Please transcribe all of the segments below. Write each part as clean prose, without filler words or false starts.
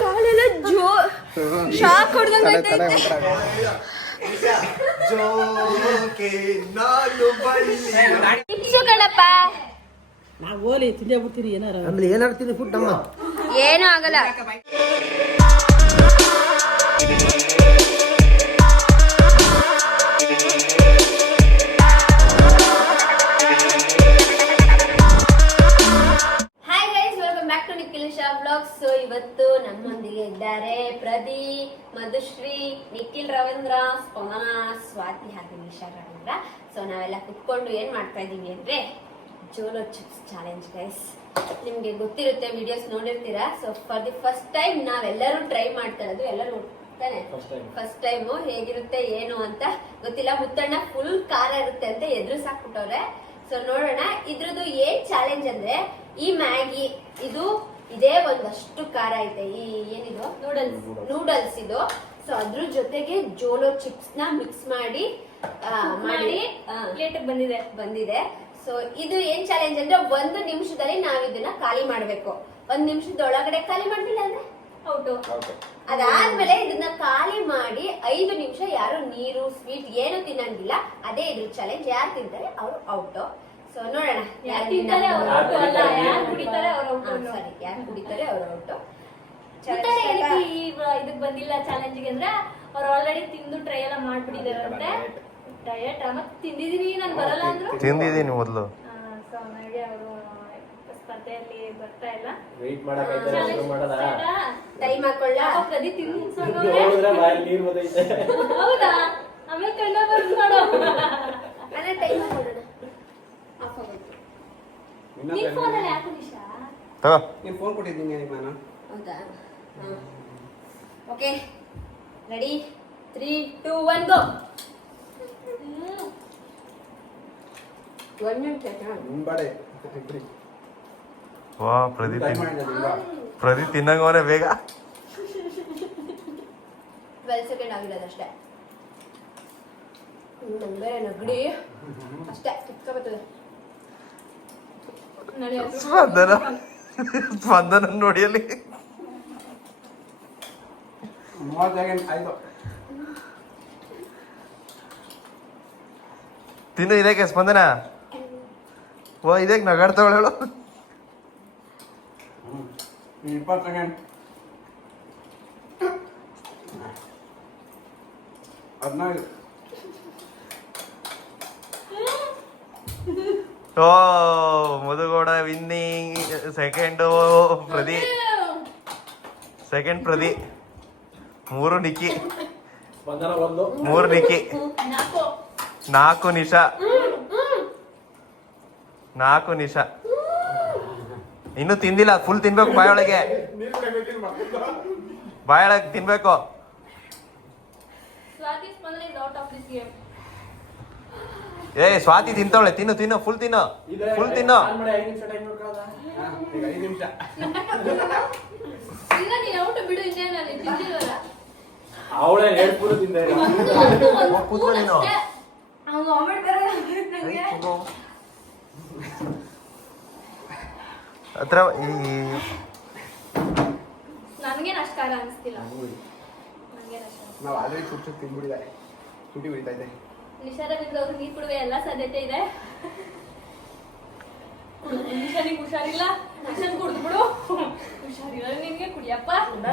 ಕಾಲೆಲ್ಲ shock ಹೊಡೆದಂಗೈತೆ. Tips ಕಣಪ್ಪ. ನಾವು ಓಲಿ ತಿಂದೇಬಿಡ್ತೀರಿ ಏನಾರ ಆಮೇಲೆ ಏನಾರು ತಿಂದು ಫುಡ್ ಅಮ್ಮ ಏನೂ ಆಗಲ್ಲ. ಸೊ ಇವತ್ತು ನಮ್ಮೊಂದಿಗೆ ಇದ್ದಾರೆ ಪ್ರದಿ, ಮಧುಶ್ರೀ, ನಿಖಿಲ್, ರವೀಂದ್ರ, ಸ್ಪಂದನ, ಸ್ವಾತಿ ಹಾಗೆ ನಿಶಾ ರವೀಂದ್ರ. ಸೊ ನಾವೆಲ್ಲ ಕುತ್ಕೊಂಡು ಏನ್ ಮಾಡ್ತಾ ಇದೀವಿ ಅಂದ್ರೆ ಜೋಲೋ ಚಿಪ್ಸ್ ಚಾಲೆಂಜ್ ಗೈಸ್. ನಿಮ್ಗೆ ಗೊತ್ತಿರುತ್ತೆ, ವಿಡಿಯೋಸ್ ನೋಡಿರ್ತೀರಾ. So for the first time ನಾವೆಲ್ಲರೂ ಟ್ರೈ ಮಾಡ್ತಾ ಇರೋದು. ಎಲ್ಲರೂ ನೋಡ್ತಾನೆ ಫಸ್ಟ್ ಟೈಮು ಹೇಗಿರುತ್ತೆ ಏನು ಅಂತ ಗೊತ್ತಿಲ್ಲ. ಮುತ್ತಣ್ಣ ಫುಲ್ ಖಾರ ಇರುತ್ತೆ ಅಂತ ಎದುರು ಸಾಕ್ಬಿಟ್ಟವ್ರೆ. ಸೊ ನೋಡೋಣ ಇದ್ರದ್ದು ಏನ್ ಚಾಲೆಂಜ್ ಅಂದ್ರೆ, ಈ ಮ್ಯಾಗಿ ಇದೇ ಒಂದಷ್ಟು ಖಾರ ಐತೆ. ಈ ಏನಿದು ನೂಡಲ್ಸ್ ಇದು. ಸೊ ಅದ್ರ ಜೊತೆಗೆ ಜೋಲೋ ಚಿಪ್ಸ್ ನ ಮಿಕ್ಸ್ ಮಾಡಿ ಬಂದಿದೆ. ಸೊ ಇದು ಏನ್ ಚಾಲೆಂಜ್ ಅಂದ್ರೆ, 1 ನಿಮಿಷದಲ್ಲಿ ನಾವ್ ಇದನ್ನ ಖಾಲಿ ಮಾಡ್ಬೇಕು. 1 ನಿಮಿಷದೊಳಗಡೆ ಖಾಲಿ ಮಾಡ್ಲಿಲ್ಲ ಅಂದ್ರೆ ಔಟು. ಅದಾದ್ಮೇಲೆ ಇದನ್ನ ಖಾಲಿ ಮಾಡಿ 5 ನಿಮಿಷ ಯಾರು ನೀರು ಸ್ವೀಟ್ ಏನು ತಿನ್ನಂಗಿಲ್ಲ. ಅದೇ ಇದ್ರ ಚಾಲೆಂಜ್. ಯಾರು ತಿಂತಾರೆ ಅವ್ರು ಔಟು. ಸೊ ನೋಡೋಣ ಯಾರು ಕುಡಿತಾರೆ ಅವ್ರು ಔಟು. ಇದಕ್ ಬಂದಿಲ್ಲ ಚಾಲೆಂಜ್ಗೆ ಅಂದ್ರೆ ಅವ್ರು ಆಲ್ರೆಡಿ ತಿಂದು ಟ್ರೈ ಎಲ್ಲ ಮಾಡ್ಬಿಟ್ಟಿದಾರಂತೆ. ಡಯಟ್ ಮತ್ತೆ ತಿಂದಿದೀನಿ, ನಾನು ಬರಲ್ಲ ಅಂದ್ರು. ತಿಂದಿದೀನಿ ಮೊದಲು. ಸೊ ಹಂಗಾಗಿ ಅವರು ಸ್ಪರ್ಧೆಯಲ್ಲಿ ಬರ್ತಾ ಇಲ್ಲ. ವೆಯ್ಟ್ ಮಾಡಕೈತೆ ಟೈಮ್ ಹಾಕೊಳ್ಳ. ಪ್ರದಿ ಹೌದಾ? ಆಮೇಲೆ ಕಣ್ಣ ಬರ್ದು ನೋಡು. ಅದೇ ಟೈಮ್ ಹಾಕೊಳ್ಳೋಣ. ಆಫ್ ಆಗೋಯ್ತು. ನಿನ್ ಫೋನಲ್ಲಿ ಯಾಕೆ ನಿಶಾ? ನೀನು ಫೋನ್ ಕೊಟ್ಟಿದ್ದೀನಿ ನಾನು. ಹೌದಾ? ಓಕೆ ರೆಡಿ, 3, 2, 1 ಗೋ. 1 ನಿಮಿಷ ವಾ ಪ್ರದೀಪ್ ತಿನ್ನಂಗವನೇ ಬೇಗ. 12 ಸೆಕೆಂಡ್ ಆಗಿರೋದಷ್ಟೇ. ನಂಗೆ ನಗಡಿ ಅಷ್ಟೇ ಕಿತ್ಕೊಬರ್ತದೆ. ಸ್ಪಂದನ ನೋಡಿಯಲ್ಲಿ 30 ಸೆಕೆಂಡ್ ಆಯ್ತು. ತಿನ್ನು. ಇದಕ್ಕೆ ಸ್ಪಂದನ ಓ ಇದಕ್ಕೆ ನಗಾಡ್ತಾವಳ ಹೇಳು. 20 ಸೆಕೆಂಡ್. 15. ಓ ಮಧುಗೌಡ ವಿನ್ನಿಂಗ್. ಸೆಕೆಂಡು ಪ್ರದಿ, 3 ನಿಖಿ, 3 ನಿಖಿ, 4 ನಿಶಾ, 4 ನಿಶಾ. ಇನ್ನು ತಿಂದಿಲ್ಲ, ಫುಲ್ ತಿನ್ಬೇಕು. ಬಾಯೊಳಗೆ ತಿನ್ಬೇಕು. ಸ್ವಾತಿ ತಿಂತವಳೆ. ತಿನ್ನು ಫುಲ್ ತಿನ್ನು. ಅವಳೇ ಹೇಳ್ಪುರು ತಿಂದೆ. ಹತ್ರ ನನ್ಗೇನು ಅಷ್ಟು ಖಾರ ಅನಿಸ್ತಿಲ್ಲ. ನಾವು ಆಲ್ರೆಡಿ ಚುಟ್ಟು ತಿಂದ್ಬಿಟ್ಟಿದೆ. ಚುಟಿ ಬಿಡ್ತಾ ಇದೆ. ನಿಶಾರವಿಂದ್ರ ಅವ್ರು ನೀರು ಕುಡುವೆ ಎಲ್ಲ ಸಾಧ್ಯತೆ ಇದೆ. ನಿಶಾನಿಗೆ ಹುಷಾರಿಲ್ಲ, ನಿಶಾನ್ ಕುಡ್ದು ಬಿಡು. ಹುಷಾರಿಲ್ಲ ನಿನ್ಗೆ, ಕುಡಿಯಪ್ಪ.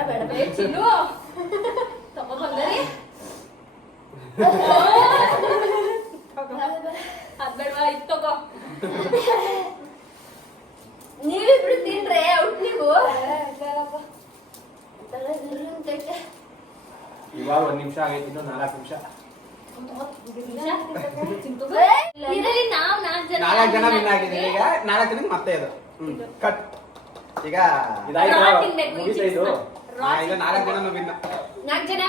ಬೇಡ ಚಿನ್ನು ತಗೊಂಡ್ಬಂದರಿ. ಅದ್ ಬೇಡವಾ, ಇದು ತಗೋ. ನೀವಿಬ್ರು ತಿನ್ರೆ ಔಟ್. ನೀವು ಇವಾಗ 1 ನಿಮಿಷ ಆಗೈತಿ, ಇನ್ನು 4 ನಿಮಿಷ. ಇದರಲ್ಲಿ ನಾವು 4 ಜನ ವಿನ್ ಆಗಿದ್ದೀವಿ. ಈಗ 4 ಜನಕ್ಕೆ ಮತ್ತೆ ಇದು ಕಟ್. ಈಗ ಇದಾಯ್ತು, ಮುಗಿಸೈದು. ಈಗ 4 ಜನ ವಿನ್. 4 ಜನ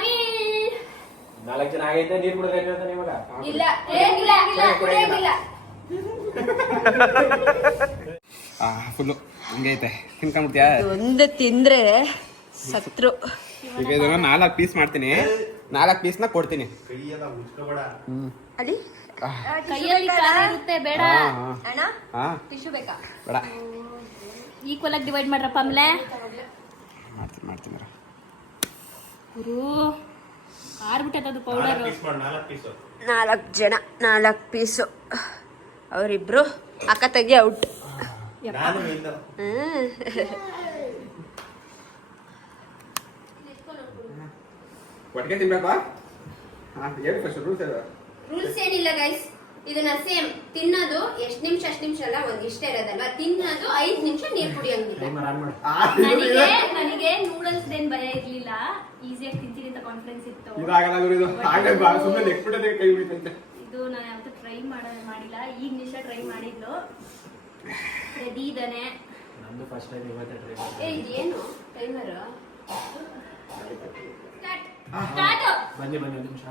4 ಜನ ಆಗೈತೆ. ನೀರು ಕುಡಿದೈತೆ ಅಂತ ನಿಮಗ? ಇಲ್ಲ, ಕುಡಿಯಂಗಿಲ್ಲ. ಫುಲ್ಲು ಹಂಗೈತೆ. ತಿನ್ಕೊಂಡ್ಬಿಡ್ತೀಯಾ? ಒಂದು ತಿಂದ್ರೆ ಸತ್ರು. ಈಗ ಇದನ್ನ 4 ಪೀಸ್ ಮಾಡ್ತೀನಿ. 4 ಪೀಸ್ನ ಕೊಡ್ತೀನಿ. ಅಲ್ಲಿ ಕೈಯಲ್ಲಿ ಖಾರ ಇರುತ್ತೆ. ಬೇಡ ಅಣ್ಣ, ಟಿಶ್ಯೂ ಬೇಕಾ? ಬೇಡ. ಈಕ್ವಲ್ ಆಗಿ ಡಿವೈಡ್ ಮಾಡ್ರಪ್ಪ ಆಮೇಲೆ ಮಾಡ್ತೀನಿ ಗುರು ಆರ್ಬಿಟ್ಟದ ಪೌಡರ್. 4 ಜನ 4 ಪೀಸು. ಅವರಿಬ್ರು ಅಕ್ಕ ತೆಗಿ ಔಟ್. ಒಟ್ಟಿಗೆ ತಿನ್ಬೇಕಾ? ಹೇಳಿ ಫಸ್ಟ್ ರೂಲ್ಸ್ ಹೇಳು. ರೂಲ್ಸ್ ಏನಿಲ್ಲ ಗೈಸ್, ಇದನ್ನ ಸೇಮ್ ತಿನ್ನೋದು ಎಷ್ಟು ನಿಮಿಷ ಅಷ್ಟು ನಿಮಿಷ ಅಲ್ಲ, ಒಂದಿಷ್ಟೇ ಇರೋದಲ್ವಾ, ತಿನ್ನೋದು 5 ನಿಮಿಷ ನೀರು ಕುಡಿಯಂಗಿಲ್ಲ. ನನಗೆ ನೂಡಲ್ಸ್ ಏನ್ ಭಯ ಇರ್ಲಿಲ್ಲ, ಈಸಿಯಾಗಿ ತಿಂತೀನಿ ಅಂತ ಕಾನ್ಫಿಡೆನ್ಸ್ ಇತ್ತು. ಇದಾಗಲ್ಲ ಗುರು, ಇದು ಹಾಗೆ ಸುಮ್ಮನೆ ನೆಕ್ಬಿಟ್ಟದೆ ಕೈ ಉಳಿತೈತೆ. ಇದು ನಾನು ಯಾವತ್ತೂ ಟ್ರೈ ಮಾಡಿಲ್ಲ, ಈಗ ನಿಮಿಷ ಟ್ರೈ ಮಾಡಿದ್ಲು. ರೆಡಿ ಇದ್ದಾನೆ. ನಂದು ಫಸ್ಟ್ ಟೈಮ್ ಇವತ್ತೇ ಟ್ರೈ ಏನು ಟೈಮರ್ ಸ್ಟಾರ್ಟ್. ಬನ್ನಿ ಒಂದು ನಿಮಿಷ.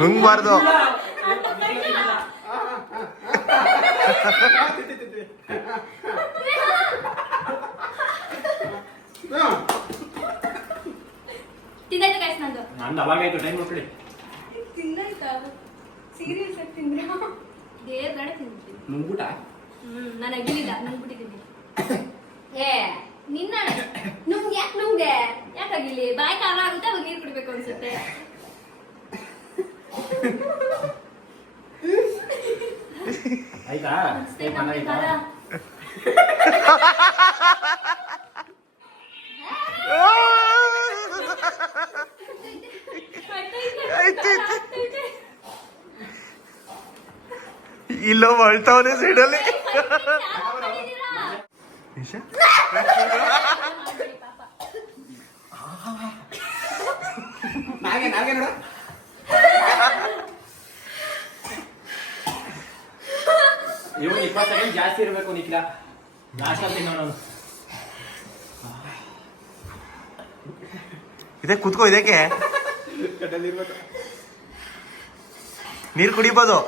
ನುಂಗ್ಬಾರ್ದು. ತಿಂದಾಯ್ತು ಗೈಸ್ ನಂದು. ನಂದು ಅವಾಗಾಯ್ತು, ಟೈಮ್ ನೋಡ್ಕೊಳ್ಳಿ. ತಿಂದಾಯ್ತಾ? ಸೀರಿಯಸ್ ಆಗಿ ತಿಂದ್ರೆ ದೇವ್ರಗಡೆ ತಿಂತೀನಿ. ನುಂಗ್ಬಿಟ್ಟ ನಾನು ಅಗಿಲಿಲ್ಲ, ನುಂಗ್ಬಿಟ್ಟಿದ್ದೀನಿ. ಏ ನಿನ್ನ ನುಂಗ್ ಯಾಕೆ ನುಂಗೆ? ಯಾಕಾಗಿಲ್ಲಿ ಬಾಯಿ ಖಾರ ಆಗುತ್ತೆ, ಅವಾಗ ನೀರು ಕುಡಿಬೇಕು ಅನ್ಸುತ್ತೆ. ಆಯ್ತಾ? ಅನ್ಸುತ್ತೆ ನಮ್ಗೆ ಆಯ್ತಾ? ಖಾರ. ಇಲ್ಲೋ ಹೊಳ್ತಾವನೆ ಸೈಡಲ್ಲಿ. ನಿಶಾ ನಾಗೆ ನೋಡ. ಇವಾಗ 20 ಸೆಕೆಂಡ್ ಜಾಸ್ತಿ ಇರಬೇಕು ನಿಖಿಲ. ಲಾಸ್ಟ್ ಅಲ್ಲಿ ನೋಡೋಣ. ಇದೇ ಕೂತ್ಕೋ, ಇದಕ್ಕೆ ಕಟ್ಟಲ್ಲಿ ಇರ್ಬೇಕು. ನೀರು ಕುಡಿಬೋದು,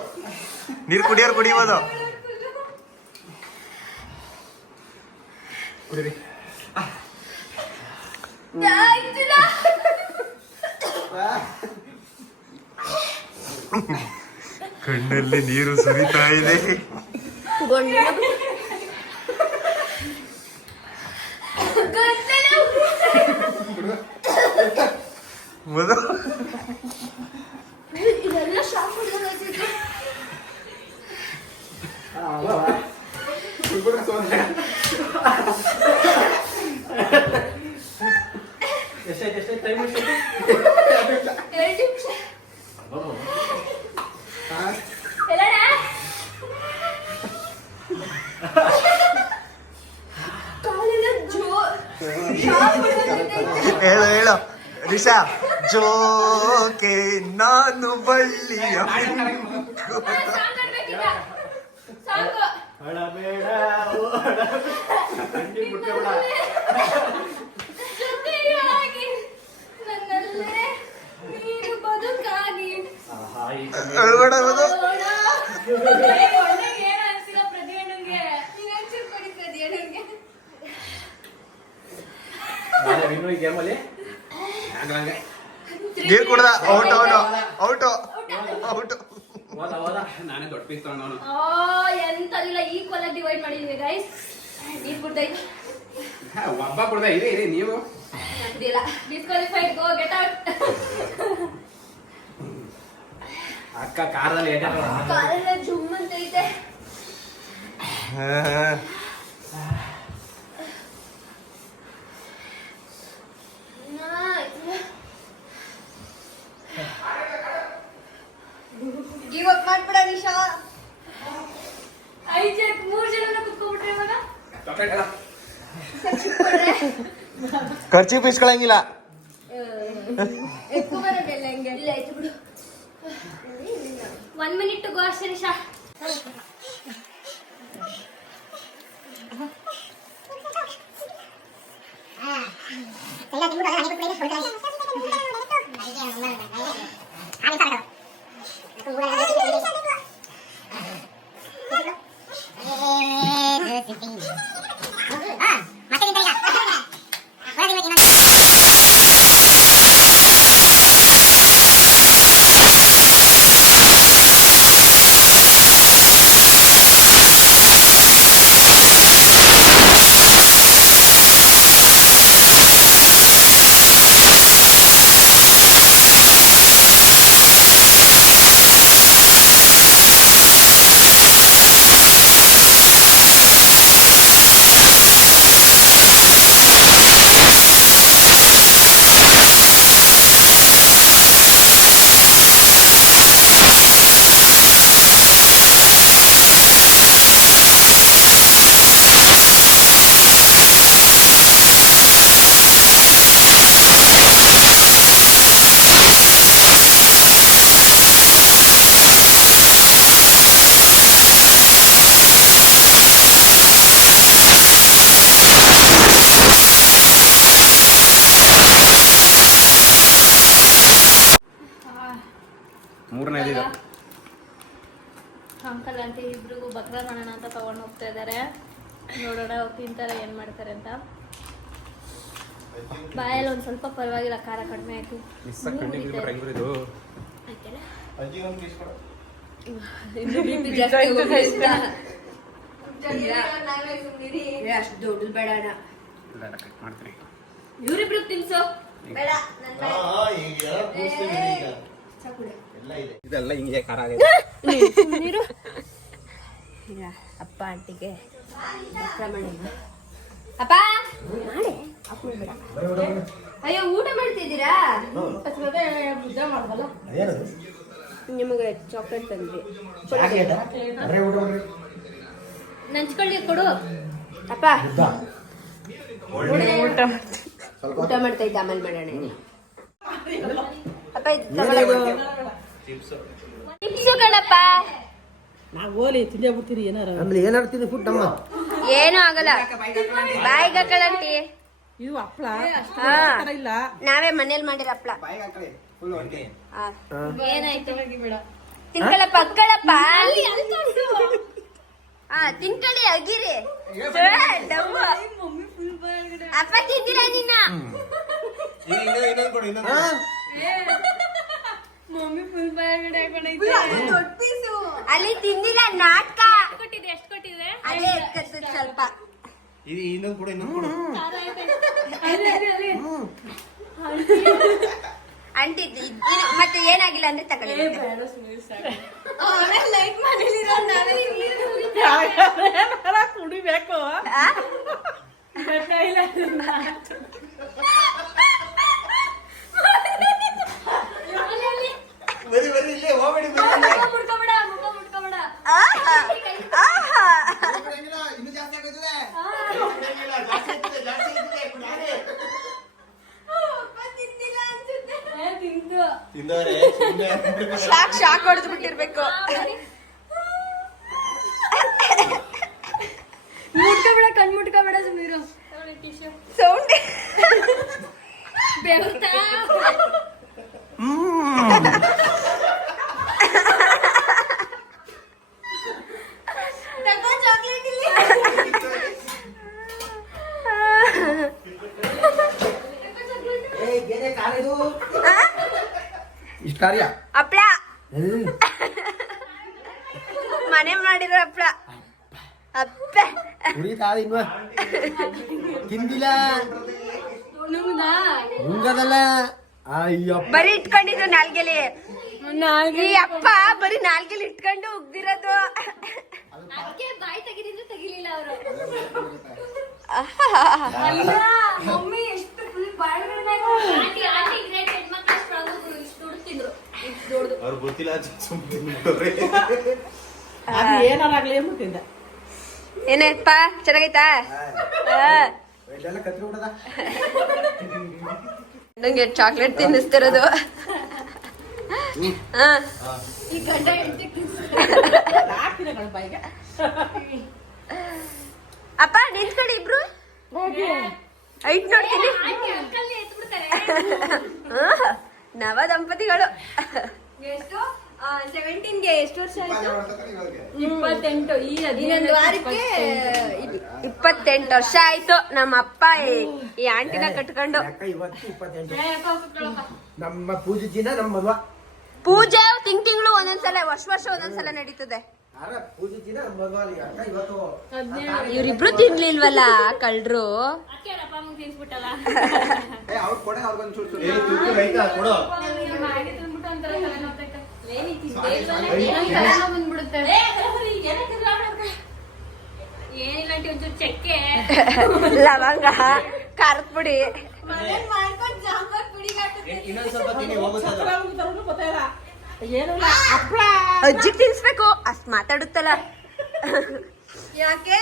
ನೀರು ಕುಡಿಯೋರು ಕುಡಿಬೋದು. ಕುಡೀರಿ. ಕಣ್ಣಲ್ಲಿ ನೀರು ಸುರಿತಾ ಇದೆ. ಮೊದಲು ಇದೆಲ್ಲ ಶಾಪ್ ಎಷ್ಟೈತೆ ಟೈಮ್ ಎಷ್ಟೈತೆ? 2 ನಿಮಿಷ. ಎಲ್ಲಣ್ಣ? ಕಾಲೆಲ್ಲ ಶಾಪ್ ಹೇಳು ಹೇಳು ನಿಶಾ. ಜೋಕೆ ನಾನು ಬಳ್ಳಿಯ ಸಾಕು. ಅಳಬೇಡ ಜೊತೆಯಾಗಿ ನನ್ನಲ್ಲೇ ನೀನು ಬದುಕಾಗಿ ಅಳ್ಬೇಡ ಅದು. ಒಳ್ಳೆ ಏನು ಅನ್ಸಿಲ್ಲ ಪ್ರತಿಯೊಂದಕ್ಕೆ. ನೀನು ಹಂಚಿರ್ ಕೊಡಿ ಪ್ರತಿಯೊಂದಕ್ಕೆ. ಇನ್ನು ಈ ಗೇಮಲ್ಲಿ ನೀರು ಕುಡ್ದ ಔಟ್ ಅವನು, ಔಟು ಔಟು. ಹೋದ ನಾನೇ ದೊಡ್ಡ ಪೀಸ್ ತಗೊಂಡವನು. ಎಂತದಿಲ್ಲ, ಈಕ್ವಲ್ ಆಗಿ ಡಿವೈಡ್ ಮಾಡಿದೀವಿ ಗೈಸ್. ನೀರು ಕುಡ್ದೈತು. ಒಬ್ಬ ಕುಡ್ದ ಇರಿ ನೀವು. ಕುಡಿಯಲ್ಲ. Disqualified, go get out. ಅಕ್ಕ ಕಾರಲ್ಲಿ ಕಾಲೆಲ್ಲ ಜುಮ್ ಅಂತೈತೆ. ಗಿವ್ ಅಪ್ ಮಾಡ್ಬಿಡ ನಿಶಾ. ಐಜಾಕ್ 3 ಜನ ಕುತ್ಕೊಂಡ್ಬಿಟ್ರೆ ಇವಾಗ. ಖರ್ಚು ಇಸ್ಕೊಳಂಗಿಲ್ಲ. ಎತ್ಕೊ ಬರೋದೆಲ್ಲ ಹೆಂಗೆ? ಇಲ್ಲ ಆಯ್ತು ಬಿಡು. 1 minute to go ಅಷ್ಟೇ ನಿಶಾ. ಅಂಕಲ್ ಆಂಟಿ ಇಬ್ರಿಗೂ ಬಕ್ರ ಮಾಡೋಣ ಅಂತ ತಗೊಂಡು ಹೋಗ್ತಾ ಇದ್ದಾರೆ. ನೋಡೋಣ ಅವ್ರು ತಿಂತಾರೆ ಏನು ಮಾಡ್ತಾರೆ ಅಂತ. ಬಾಯಲ್ಲಿ ಒಂದು ಸ್ವಲ್ಪ ಪರವಾಗಿಲ್ಲ, ಖಾರ ಕಡಿಮೆ ಆಯ್ತು. ಅಷ್ಟು ದೊಡ್ಡದು ಬೇಡ ಅಣ್ಣ. ಮಾಡ್ತೀನಿ. ಇವ್ರಿಬ್ರು ತಿನ್ಸು ಬೇಡ. ಇದೆಲ್ಲ ಹಿಂಗೆ ಖಾರ ಆಗಿದೆ. ನೀರು ಇಲ್ಲ ಅಪ್ಪ ಆಂಟಿಗೆ ಅಪ್ಪ ಮಾಡಿ ಅಯ್ಯೋ ಊಟ ಮಾಡ್ತಿದ್ದೀರಾ? ನಿಮಗೆ ಚಾಕ್ಲೇಟ್ ತಂದ್ವಿ. ನಂಚ್ಕೊಳ್ಳಿ ಕೊಡು. ಅಪ್ಪ ಊಟ ಮಾಡ್ತಾ ಇದ್ದ, ಆಮೇಲೆ ಮಾಡೋಣ. ಅಪ್ಪ ಟಿಪ್ಸು ಕಣಪ್ಪ. ನಾವು ಓಲಿ ತಿಂದೇ ಬಿಡ್ತೀರಿ ಏನಾರ ಆಮೇಲೆ ಏನಾರು ತಿಂದು ಫುಡ್ ನಮ್ಮ ಏನೂ ಆಗಲ್ಲ, ಬಾಯಿಗೆ ಹಾಕಳಂಟಿ. ಇದು ಹಪ್ಳ ಇಲ್ಲ, ನಾವೇ ಮನೇಲಿ ಮಾಡಿರೋ ಹಪ್ಳ. ಬಾಯಿಗೆ ಹಾಕೊಳ್ಳಿ ಫುಲ್ ಹೊಟ್ಟೆ. ಏನಾಯ್ತು? ತಿನ್ಕೊಳಪ್ಪ ಅಕ್ಕಳಪ್ಪ. ತಿನ್ಕೊಳ್ಳಿ ಅಗಿರಿ. ಅಪ್ಪ ತಿಂದಿರ ನಿನ್ನ? ಇನ್ನೊಂದು ಕೊಡು, ಇನ್ನೊಂದು. ಅಲ್ಲಿ ತಿಂದಿಲ್ಲ, ನಾಟಕ ಕೊಟ್ಟಿದೆ. ಎಷ್ಟು ಕೊಟ್ಟಿದೆ? ಅದೇ ಎತ್ಕತ್ತದ ಸ್ವಲ್ಪ. ಇದು ಇನ್ನೊಂದು ಕೊಡು, ಇನ್ನೊಂದು ಕೊಡು. ಅಂಟಿ ಮತ್ತೆ ಏನಾಗಿಲ್ಲ ಅಂದ್ರೆ ತಗೊಳ್ಳಿ. ಕುಡಿಬೇಕು. ಬರಿ ಬರಿ ಇಲ್ಲೇ ಹೋಗ್ಬೇಡಿ, ಮುಟ್ಕೊಬೇಡ, ಮುಖ ಮುಟ್ಕೊಬೇಡ. ಇನ್ನು ಜಾಸ್ತಿ ಆಗೋದಿದೆ. ಜಾಸ್ತಿ ಆಗ್ತಿದೆ, ಜಾಸ್ತಿ ಆಗ್ತಿದೆ. ಕುಡಿಯಾರೆ. ತಿಂದವ್ರೆ ಶಾಕ್ ಹೊಡೆದು ಬಿಟ್ಟಿರ್ಬೇಕು. ಮುಟ್ಕೊಬೇಡ, ಕಣ್ ಮುಟ್ಕೊಬೇಡ, ಸುಮ್ಮನಿರು. ಸೌಂಡ್ ಬೆವರ್ತಾ ಚಾಕ್ಲೇಟ್ ಇಲ್ಲಿ. ಏನೇ ಕಾರಿದು ಇಷ್ಟ ಕಾರ್ಯ ಹಪ್ಳ ಮನೆ ಮಾಡಿರೋ ಹಪ್ಳ. ಅಪ್ಪ ಕುಡಿತಾ ಇನ್ವ ತಿಂದಿಲ್ಲ ಮುಂಗದಲ್ಲ. ಅಯ್ಯಪ್ಪ ಬರೀ ಇಟ್ಕೊಂಡಿದ್ದು ನಾಲ್ಗೆಲಿ. ಈ ಅಪ್ಪ ಬರೀ ನಾಲ್ಗೆಲಿ ಇಟ್ಕೊಂಡು ಉಗ್ದಿರೋದು. ಅದಕ್ಕೆ ಬಾಯಿ ತೆಗಿದಿಂದ ತೆಗಿಲಿಲ್ಲ ಅವರು. ಮಮ್ಮಿ ಎಷ್ಟು ಫುಲ್ ಬಾಳ್ಗಳನ್ನ ಅವ್ರು ಗೊತ್ತಿಲ್ಲ ಅದು ಏನಾರಾಗ್ಲಿ ಅಂದ್ಬಿಟ್ಟಿಂದ. ಏನಾಯ್ತಪ್ಪ, ಚೆನ್ನಾಗೈತಾ? ಎಲ್ಲ ಕತ್ರಿ ಬಿಡದ ನಂಗೆ ಚಾಕ್ಲೇಟ್ ತಿನ್ನಿಸ್ತಿರೋದು. ಅಪ್ಪ ನಿಂತ್ಕೊಳ್ಳಿ ಇಬ್ರು, ಐಟ್ ನೋಡ್ತೀನಿ. ನವ ದಂಪತಿಗಳು. ಎಷ್ಟು 17ಗೆ ಎಷ್ಟು ವರ್ಷ ಆಯ್ತು? 28. ಇನ್ನೊಂದು ವಾರಕ್ಕೆ 28 ವರ್ಷ ಆಯ್ತು. ನಮ್ಮ ಅಪ್ಪ ಈ ಆಂಟಿನ ಕಟ್ಕೊಂಡು. ಇವತ್ತು 28 ನಮ್ಮ ಪೂಜೆ ದಿನ ನಮ್ಮ ಮದ್ವ. ಪೂಜೆ ತಿಂಗಳು ಒಂದೊಂದ್ಸಲ, ವರ್ಷ ಒಂದೊಂದ್ಸಲ ನಡೀತದೆ. ಪೂಜೆ ದಿನ ನಮ್ಮ ಮದ್ವ ಅಕ್ಕ ಇವತ್ತು. ಇವ್ರಿಬ್ರು ತಿನ್ಲಿಲ್ವಲ್ಲ ಕಳ್ರು. ತಿನ್ಸ್ಬಿಟ್ಟಲ್ಲ. ಅವ್ರು ಕೊಡ, ಅವ್ರಿಗೊಂದು ಚೂರು ಚೂರು. ಏನಿಲ್ಲ ಒಂಚೂರು ಚಕ್ಕೆ, ಲವಂಗ, ಖಾರದ ಪುಡಿ. ಇನ್ನೊಂದು ಸ್ವಲ್ಪ ತಿನ್ನಿ, ಹೋಗುತ್ತದೆ. ಏನಿಲ್ಲ ಹಪ್ಳ ಅಜ್ಜಿಗ್ ತಿನ್ಸ್ಬೇಕು, ಅಷ್ಟ್ ಮಾತಾಡುತ್ತಲ್ಲ. ಯಾಕೆ